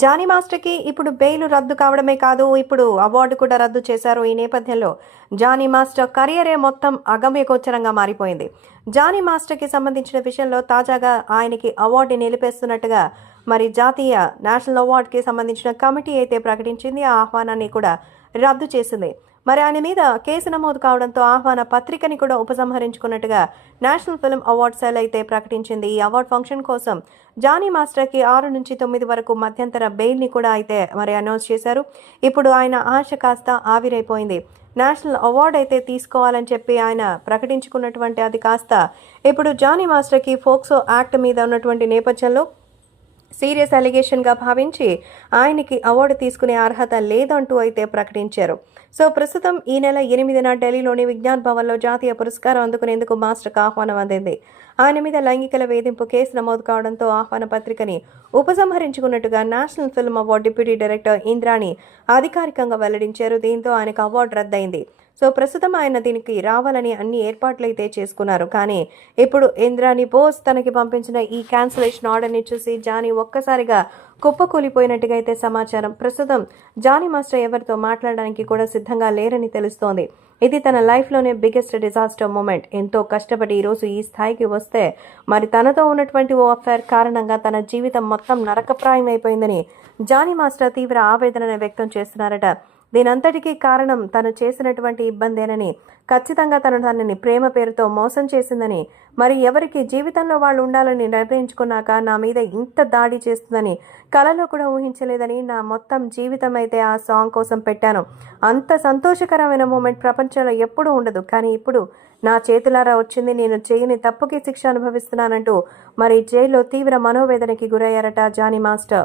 Johnny మాస్టర్కి ఇప్పుడు bail రద్దు కావడమే కాదు ఇప్పుడు అవార్డు కూడా రద్దు చేశారు ఈ నేపథ్యంలో. జానీ మాస్టర్ కెరియరే మొత్తం అగమ్యగోచరంగా మారిపోయింది. జానీ మాస్టర్కి సంబంధించిన విషయంలో తాజాగా ఆయనకి అవార్డు నిలిపేస్తున్నట్టుగా మరి జాతీయ నేషనల్ అవార్డుకి సంబంధించిన కమిటీ అయితే ప్రకటించింది. ఆ ఆహ్వానాన్ని కూడా రద్దు చేసింది. మరి ఆయన మీద కేసు నమోదు కావడంతో ఆహ్వాన పత్రికని కూడా ఉపసంహరించుకున్నట్టుగా నేషనల్ ఫిల్మ్ అవార్డ్ సెల్ అయితే ప్రకటించింది. ఈ అవార్డ్ ఫంక్షన్ కోసం జానీ మాస్టర్కి ఆరు నుంచి తొమ్మిది వరకు మధ్యంతర బెయిల్ని కూడా అయితే మరి అనౌన్స్ చేశారు. ఇప్పుడు ఆయన ఆశ కాస్త ఆవిరైపోయింది. నేషనల్ అవార్డు అయితే తీసుకోవాలని చెప్పి ఆయన ప్రకటించుకున్నటువంటి అది కాస్త. ఇప్పుడు జానీ మాస్టర్కి ఫోక్సో యాక్ట్ మీద ఉన్నటువంటి నేపథ్యంలో సీరియస్ అలిగేషన్గా భావించి ఆయనకి అవార్డు తీసుకునే అర్హత లేదంటూ అయితే ప్రకటించారు. సో ప్రస్తుతం ఈ నెల ఎనిమిదిన ఢిల్లీలోని విజ్ఞాన్ భవన్లో జాతీయ పురస్కారం అందుకునేందుకు మాస్టర్కు ఆహ్వానం అందింది. ఆయన మీద లైంగికల వేధింపు కేసు నమోదు కావడంతో ఆహ్వాన పత్రికని ఉపసంహరించుకున్నట్టుగా national film award deputy director Indrani అధికారికంగా వెల్లడించారు. దీంతో ఆయనకు అవార్డు రద్దయింది. సో ప్రస్తుతం ఆయన దీనికి రావాలని అన్ని ఏర్పాట్లు అయితే చేసుకున్నారు. కానీ ఇప్పుడు ఇంద్రాని బోస్ తనకి పంపించిన ఈ క్యాన్సిలేషన్ ఆర్డర్ని చూసి జానీ ఒక్కసారిగా కుప్పకూలిపోయినట్టుగా అయితే సమాచారం. ప్రస్తుతం జానీ మాస్టర్ ఎవరితో మాట్లాడడానికి కూడా సిద్ధంగా లేరని తెలుస్తోంది. ఇది తన లైఫ్లోనే బిగ్గెస్ట్ డిజాస్టర్ మూమెంట్ ఎంతో కష్టపడి ఈరోజు ఈ స్థాయికి వస్తే మరి తనతో ఉన్నటువంటి ఓ అఫైర్ కారణంగా తన జీవితం మొత్తం నరకప్రాయం అయిపోయిందని జానీ మాస్టర్ తీవ్ర ఆవేదనను వ్యక్తం చేస్తున్నారట. దీనంతటికీ కారణం తను చేసినటువంటి ఇబ్బందేనని ఖచ్చితంగా తను తనని ప్రేమ పేరుతో మోసం చేసిందని మరి ఎవరికి జీవితంలో వాళ్ళు ఉండాలని నిర్ణయించుకున్నాక నా మీద ఇంత దాడి చేస్తుందని కలలో కూడా ఊహించలేదని నా మొత్తం జీవితం అయితే ఆ సాంగ్ కోసం పెట్టాను. అంత సంతోషకరమైన మూమెంట్ ప్రపంచంలో ఎప్పుడూ ఉండదు కానీ ఇప్పుడు నా చేతులారా వచ్చింది నేను చేయని తప్పుకి శిక్ష అనుభవిస్తున్నానంటూ మరి జైల్లో తీవ్ర మనోవేదనకి గురయ్యారట జానీ మాస్టర్.